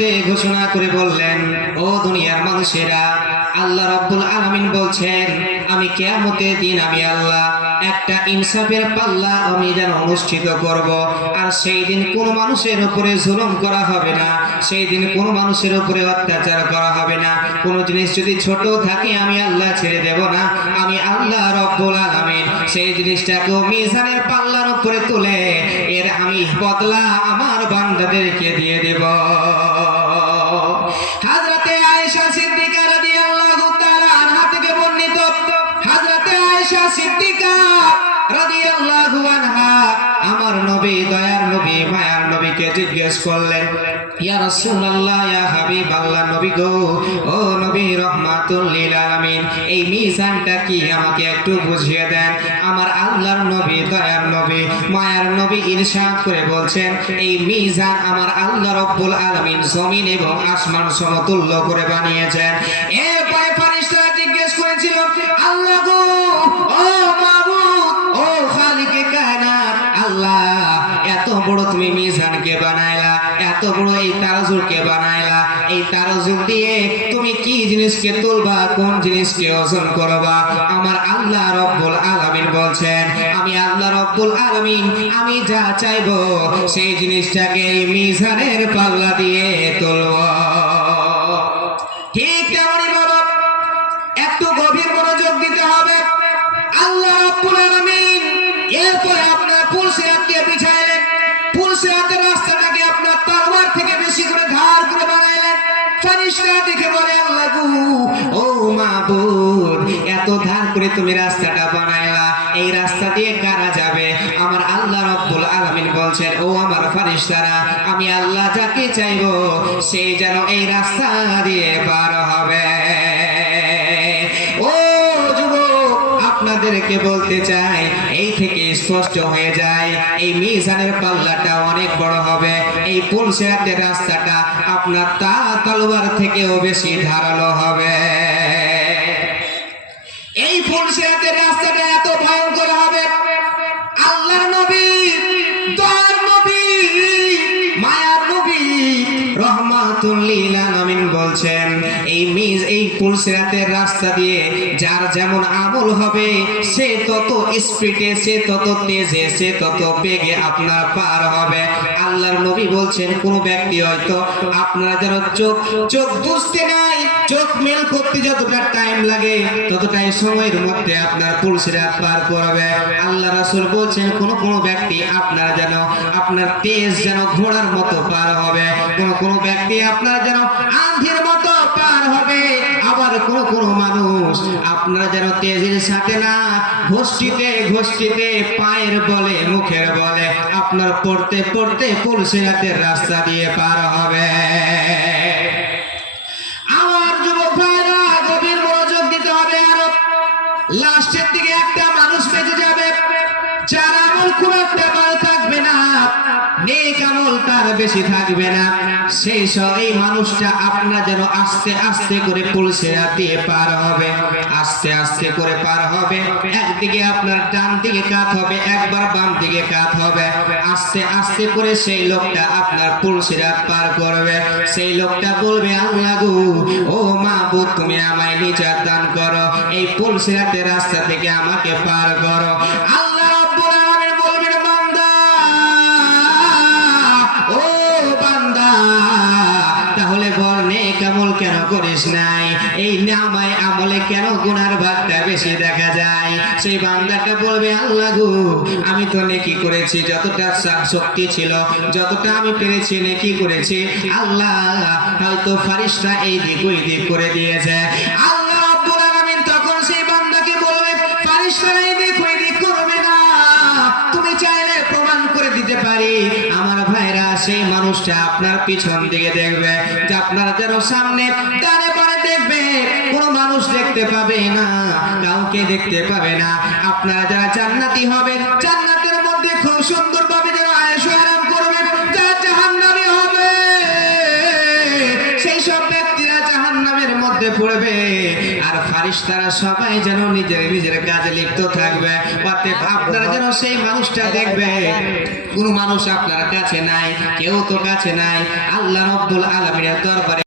মধ্যে ঘোষণা করে বললেন, ও দুনিয়ার মানুষেরা, আল্লাহ রাব্বুল আলামিন বলছেন, আমি কিয়ামতের দিন আমি আল্লাহ একটা ইনসাফের পাল্লা আমি যেন অনুষ্ঠিত করব। আর সেই দিন কোনো মানুষের উপরে জুলুম করা হবে না, সেই দিন কোনো মানুষের উপরে অত্যাচার করা হবে না। কোনো জিনিস যদি ছোট থাকে আমি আল্লাহ ছেড়ে দেব না। আমি আল্লাহ রাব্বুল আলামিন সেই জিনিসটাকে মিজানের পাল্লার উপরে তুলে এর আমি বদলা আমার বান্দাদেরকে দিয়ে দেব। হযরতে আয়েশা সিদ্দিকা রাদিয়াল্লাহু তাআলা আনহা থেকে বর্ণিত, হযরতে আয়েশা সিদ্দিকা রাদিয়াল্লাহু আনহা আমার নবী, দয়ার নবী, মায়ার নবীকে জিজ্ঞেস করলেন, ইয়া রাসূলুল্লাহ, ইয়া হাবিবাল্লাহ, নবী গো, ও নবী রাহমাতুল লিল আলামিন, এই মিজানটা কি আমাকে একটু বুঝিয়ে দেন। আমার আল্লাহর নবী, দয়ার নবী, মায়ার নবী ইরশাদ করে বলছেন, এই মিজান আমার আল্লাহ রাব্বুল আলামিন জমিন এবং আসমান সমতুল্য করে বানিয়েছেন। এরপরে ফেরেশতারা জিজ্ঞেস করেছিল, আল্লাহ গো, ও মাবুদ, ও খালিকে কায়নাত, আল্লাহ এত বড় তুমি মিজানকে বানাইলা, এত বড় এই তারাজুকে বানাইলা, এই তারাজু দিয়ে তুমি কি জিনিসকে তুলবা, কোন জিনিসকে ওজন করবা। আমার আল্লাহ রাব্বুল আলামিন বলছেন, আমি আল্লাহ রাব্বুল আলামিন আমি যা চাইবো সেই জিনিসটাকে এই মিজানের পাল্লা দিয়ে তুলব। ঠিক তেমনই বাবা, একটু গভীর মনোযোগ দিতে হবে। আল্লাহ রাব্বুল আলামিন এরপরে আপনার পুলসিরাতকে বিছাইলেন, পুলসিরাতের রাস্তাটাকে আপনার তরবার থেকে বেশি করে ধার করে বানাইলেন। ফেরেশতা দেখে বলে, আল্লাহ গো, ও মাবুদ, এত ধার করে তুমি রাস্তাটা বানাইলা, এই রাস্তা দিয়ে কারা যাবে? আমার আল্লাহ রাব্বুল আলামিন বলছেন, ও আমার ফেরেশতারা, আমি আল্লাহ যাকে চাইবো সেই যেন এই রাস্তা দিয়ে পার হবে। ও যুবক, আপনাদেরকে বলতে চাই, এই থেকে স্পষ্ট হয়ে যায় এই মিজানের পাল্লাটা অনেক বড় হবে। এই পুলসিরাতের রাস্তাটা আপনার তলোয়ার থেকেও বেশি ধারালো হবে। এই পুলসিরাতের রাস্তাটা এত ভয়ঙ্কর হবে, আল্লাহর নবী, দয়ার নবী, মায়ার নবী রহমাতুল লিল আলামিন বলছেন, এই পুলসিরাতের রাস্তা দিয়ে যার যেমন আমল হবে সে তত স্পিডে, সে তত তেজে, সে তত বেগে আপনার পার হবে। আল্লাহর নবী বলছেন, কোন ব্যক্তি হয়তো আপনারা যেন চোখ বুঝতে নাই, চোখ মেল করতে যতটা টাইম লাগে ততটাই সময়ের মধ্যে আপনার পুলসিরাত পার করবে। আল্লাহ রাসূল বলছেন, কোন ব্যক্তি আপনারা যেন আপনার তেজ যেন ঘোড়ার মতো পার হবে, কোন ব্যক্তি আপনারা যেন আঁধির মতো পার হবে। আবার কোন মানুষ আপনারা যেন তেজের সাথে না, ঘষ্টিতে পায়ের বলে, মুখের বলে আপনার পড়তে পড়তে পুলসিরাতের রাস্তা দিয়ে পার হবে। আমার যুবক ভাইরা, গভীর মনোযোগ দিতে হবে। আরো লাস্টের দিকে একটা মানুষ বেঁচে যাবে যার আমল খুব একটা ভালো থাকবে না, নেক আমল তার বেশি থাকবে না। এই মানুষটা আপনার যেন আস্তে আস্তে করে পুলসিরাত দিয়ে পার হবে, আস্তে আস্তে করে পার হবে। একদিকে আপনার ডান দিকে কাত হবে, একবার বাম দিকে কাত হবে, আস্তে আস্তে করে সেই লোকটা আপনার পুলসিরাত পার করবে। সেই লোকটা বলবে, আল্লাহ গো, ও মাবুদ, তুমি আমায় নিজাত দান করো, এই পুলসিরাতের রাস্তা থেকে আমাকে পার করো। আল্লাহ রাব্বুল আলামিন বলবেন, বান্দা, ও বান্দা, তাহলে বল নেক আমল কেন করিস নাই? এই নামায় আমলে কেন গুনার ভাগটা বেশি দেখা যায়? সেই বান্দাটা বলবে, আল্লাহ গো, আমি তো নেকি করেছি, যতটা শক্তি ছিল, যতটা আমি পেরেছি নেকি করেছি। আল্লাহ হয়তো ফেরেশতা এই দিক ওই দিক করে দিয়েছে। আল্লাহ রাব্বুল আলামিন তখন সেই বান্দাকে বলবে, ফেরেশতারা এই দিক ওই দিক করবে না, তুমি চাইলে প্রমাণ করে দিতে পারি। আমার ভাইরা, সেই মানুষটা আপনার পিছন দিকে দেখবে, যে আপনারা যেন সামনে ডানে বামে দেখবে, কোন মানুষ দেখতে পাবে না, কাউকে দেখতে পাবে না। আপনারা যারা জান্নাতি হবে, জান্নাতের মধ্যে খুব সুন্দর ভাবে যেন আয়েশ আরাম করবে। যারা জাহান্নামী হবে, সেই সব ব্যক্তিরা জাহান্নামের মধ্যে পড়বে। আর তারা সবাই যেন নিজের নিজের কাজে লিপ্ত থাকবে। অতএব আপনারা যেন সেই মানুষটা দেখবে কোন মানুষ আপনার কাছে নাই, কেউ তো কাছে নাই, আল্লাহ রাব্বুল আলামিনের দরবারে